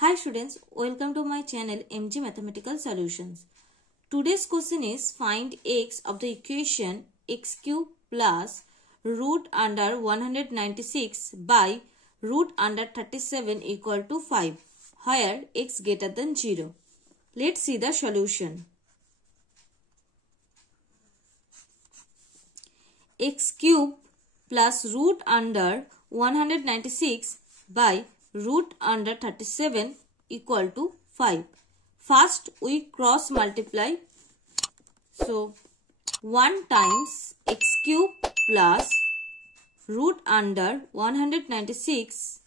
Hi students, welcome to my channel MG Mathematical Solutions. Today's question is find x of the equation x cube plus root under 196 by root under 37 equal to 5 where x greater than 0. Let's see the solution. X cube plus root under 196 by root under 37 equal to 5. First we cross multiply. So 1 times x cube plus root under 196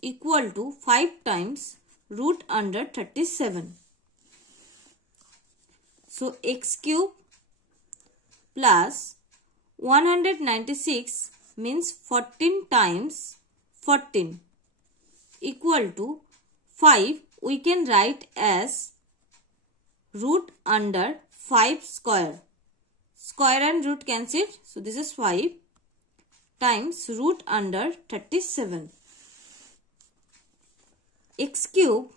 equal to 5 times root under 37. So x cube plus 196 means 14 times 14 equal to 5 we can write as root under 5 square. Square and root cancelled. So this is 5 times root under 37. X cube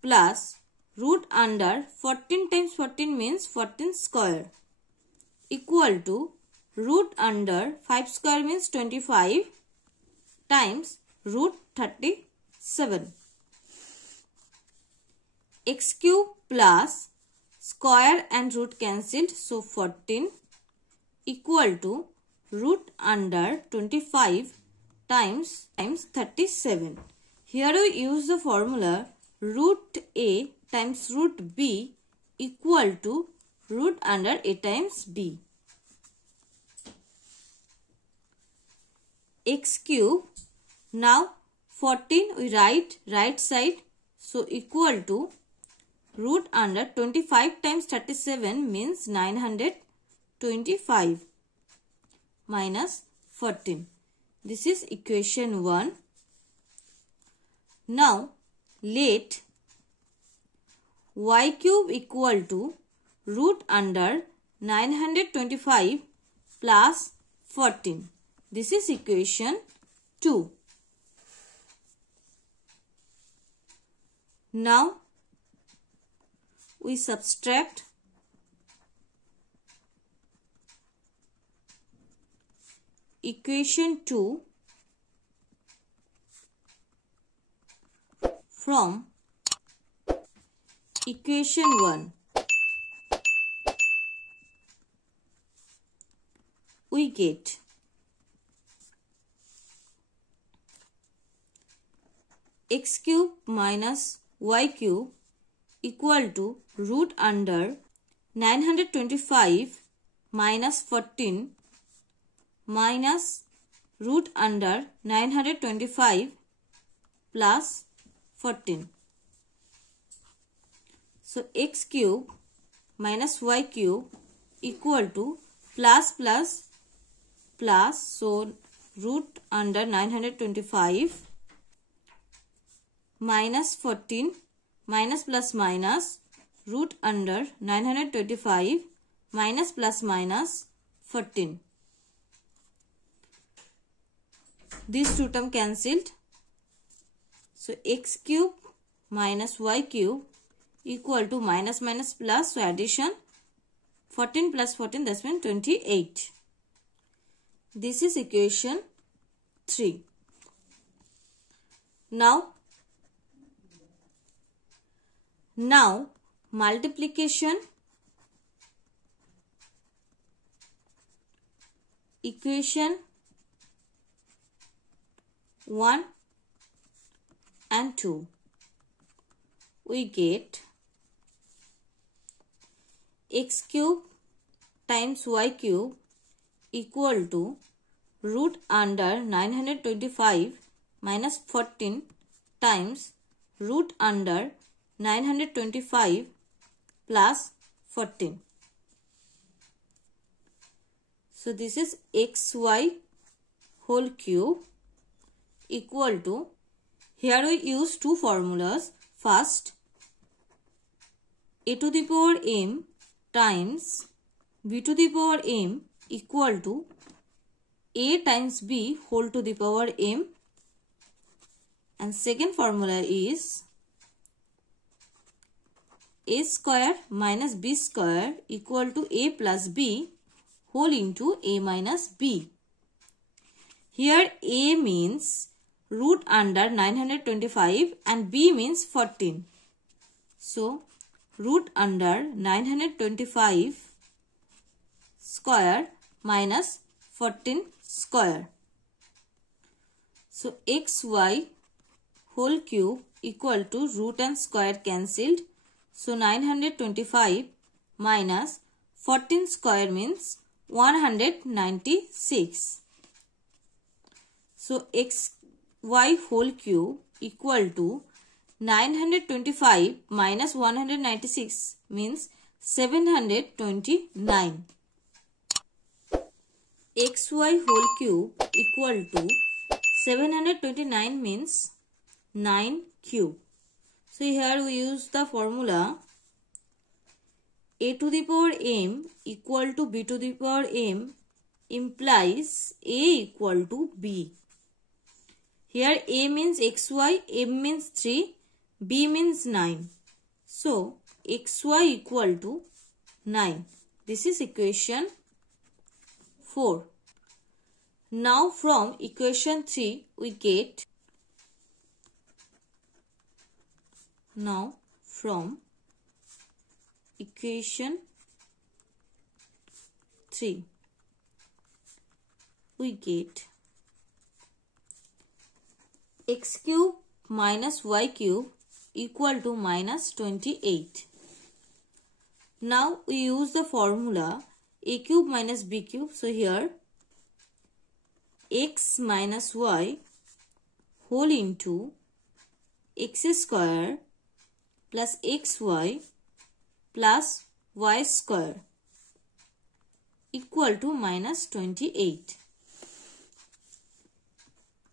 plus root under 14 times 14 means 14 square equal to root under 5 square means 25 times root 37. X cube plus square and root cancelled, so 14 equal to root under 25 times 37. Here we use the formula root a times root b equal to root under a times b. X cube, now 14 we write right side, so equal to root under 25 times 37 means 925 minus 14. This is equation 1. Now let y cube equal to root under 925 plus 14. This is equation 2. Now we subtract equation 2 from equation 1. We get x cube minus y cube equal to root under 925 minus 14 minus root under 925 plus 14. So x cube minus y cube equal to plus plus plus, so root under 925 minus 14 minus plus minus root under 925 minus plus minus 14. These two terms cancelled. So x cube minus y cube equal to minus minus plus, so addition 14 plus 14, that means 28. This is equation 3. Now multiplication equation 1 and 2. We get x cube times y cube equal to root under 925 minus 14 times root under 925 plus 14. So this is xy whole cube equal to, here we use two formulas. First, a to the power m times b to the power m equal to a times b whole to the power m, and second formula is a square minus b square equal to a plus b whole into a minus b. Here a means root under 925 and b means 14. So root under 925 square minus 14 square. So xy whole cube equal to root and square cancelled. So 925 minus 14 square means 196. So xy whole cube equal to 925 minus 196 means 729. Xy whole cube equal to 729 means 9 cube. So here we use the formula a to the power m equal to b to the power m implies a equal to b. Here a means xy, m means 3, b means 9. So xy equal to 9. This is equation 4. Now from equation 3 we get equation 3 we get x cube minus y cube equal to minus 28. Now we use the formula a cube minus b cube. So here x minus y whole into x square plus xy plus y square equal to minus 28.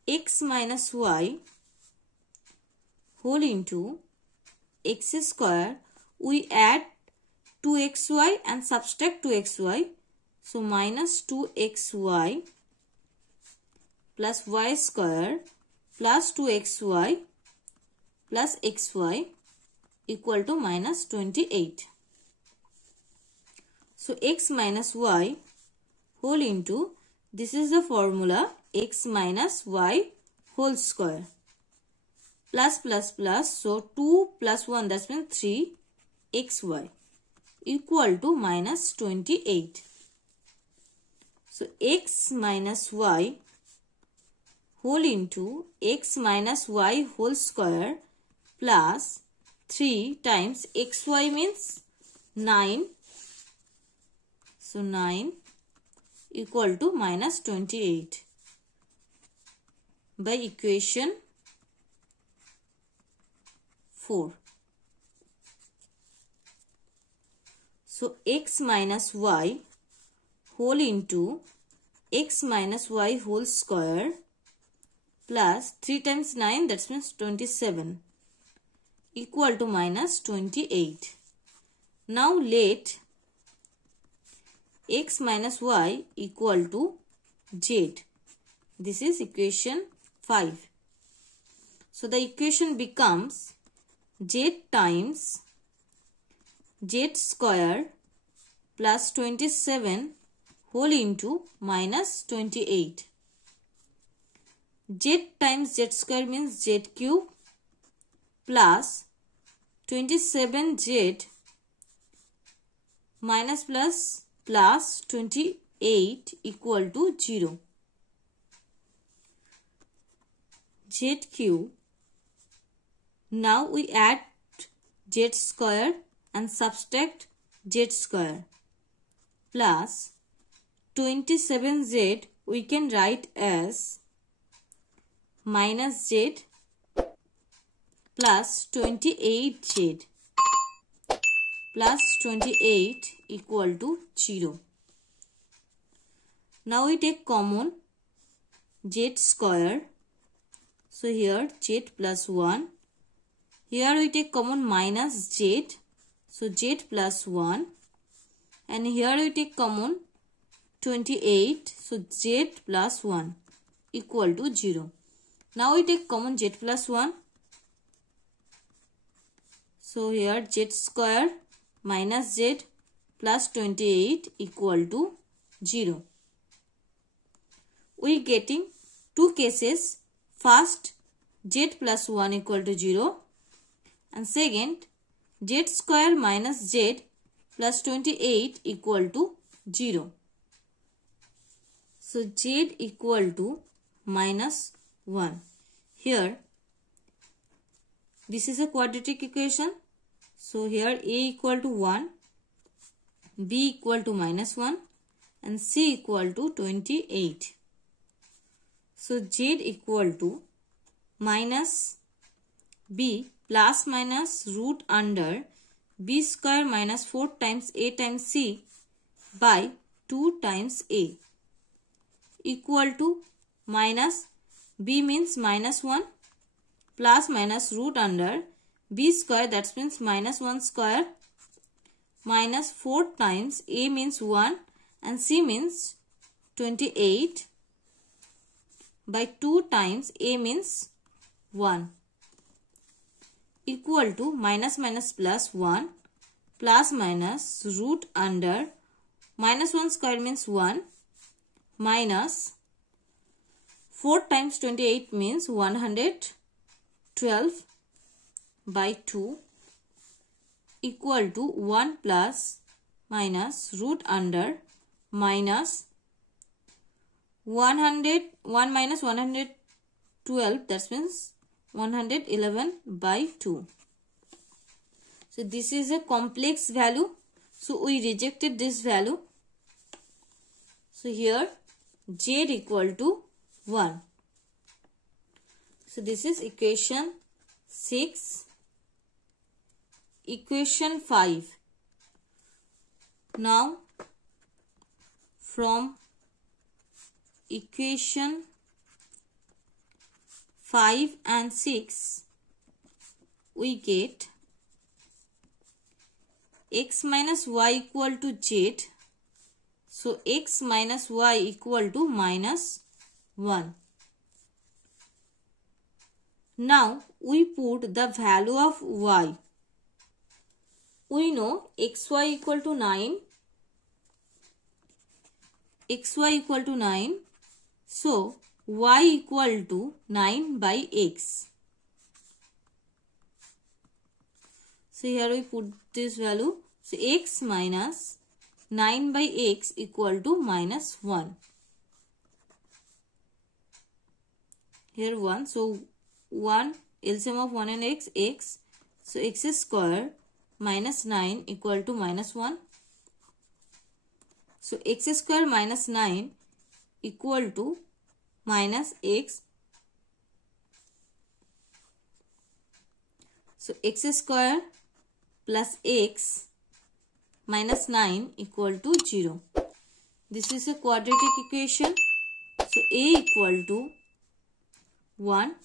X minus y whole into x square, we add 2xy and subtract 2xy. So minus 2xy plus y square plus 2xy plus xy equal to minus 28. So x minus y whole into, this is the formula, x minus y whole square plus plus plus, so 2 plus 1, that means 3 xy equal to minus 28. So x minus y whole into x minus y whole square plus 3 times xy means 9. So 9 equal to minus 28 by equation 4. So x minus y whole into x minus y whole square plus 3 times 9, that means 27 equal to minus 28. Now let x minus y equal to z. This is equation 5. So the equation becomes z times z square plus 27 whole into minus 28. Z times z square means z cube plus 27z minus plus 28 equal to 0. Z cube. Now we add z square and subtract z square plus 27z we can write as minus z plus 28z plus 28 equal to 0. Now we take common z square. So here z plus 1. Here we take common minus z. So z plus 1. And here we take common 28. So z plus 1 equal to 0. Now we take common z plus 1. So here z square minus z plus 28 equal to 0. We getting two cases. First, z plus 1 equal to 0. And second, z square minus z plus 28 equal to 0. So z equal to minus 1. Here, this is a quadratic equation. So here a equal to 1, b equal to minus 1 and c equal to 28. So z equal to minus b plus minus root under b square minus 4 times a times c by 2 times a equal to minus b means minus 1 plus minus root under b square, that means minus 1 square, minus 4 times a means 1 and c means 28 by 2 times a means 1 equal to minus minus plus 1 plus minus root under minus 1 square means 1 minus 4 times 28 means 112 by 2 equal to 1 plus minus root under minus 1 minus 112, that means 111 by 2. So this is a complex value. So we rejected this value. So here z equal to 1. So this is equation 6. Equation 5. Now from equation 5 and 6 we get x minus y equal to z. So x minus y equal to minus 1. Now we put the value of y. We know xy equal to 9. Xy equal to 9. So y equal to 9 by x. So here we put this value. So x minus 9 by x equal to minus 1. Here 1. So 1 LCM of 1 and x, x. So x square minus 9 equal to minus 1. So x square minus 9 equal to minus x. So x square plus x minus 9 equal to 0. This is a quadratic equation. So a equal to 1,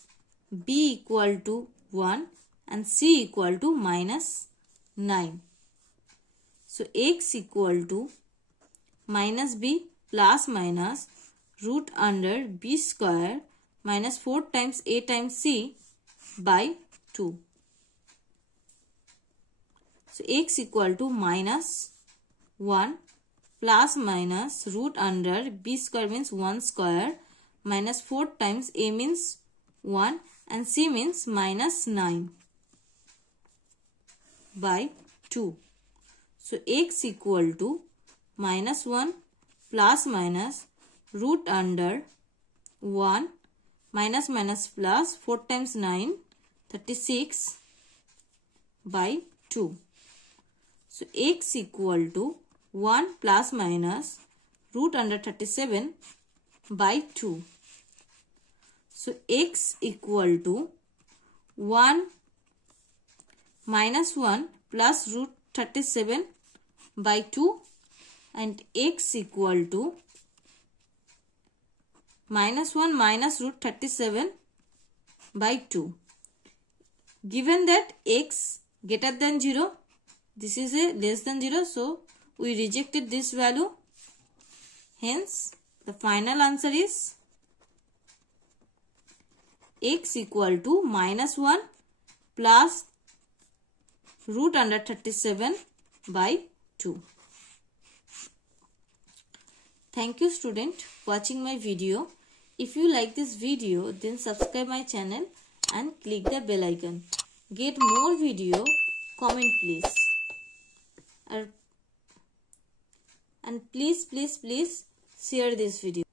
b equal to 1 and c equal to minus 9. So x equal to minus b plus minus root under b square minus 4 times a times c by 2. So x equal to minus 1 plus minus root under b square means 1 square minus 4 times a means 1 and c means minus 9 by 2. So x equal to minus 1 plus minus root under 1 minus minus plus 4 times 9 36 by 2. So x equal to 1 plus minus root under 37 by 2. So x equal to 1 minus 1 plus root 37 by 2 and x equal to minus 1 minus root 37 by 2. Given that x greater than 0, this is a less than 0, so we rejected this value. Hence, the final answer is x equal to minus 1 plus root under 37 by 2. Thank you student watching my video. If you like this video, then subscribe my channel and click the bell icon. Get more video, comment please. And please share this video.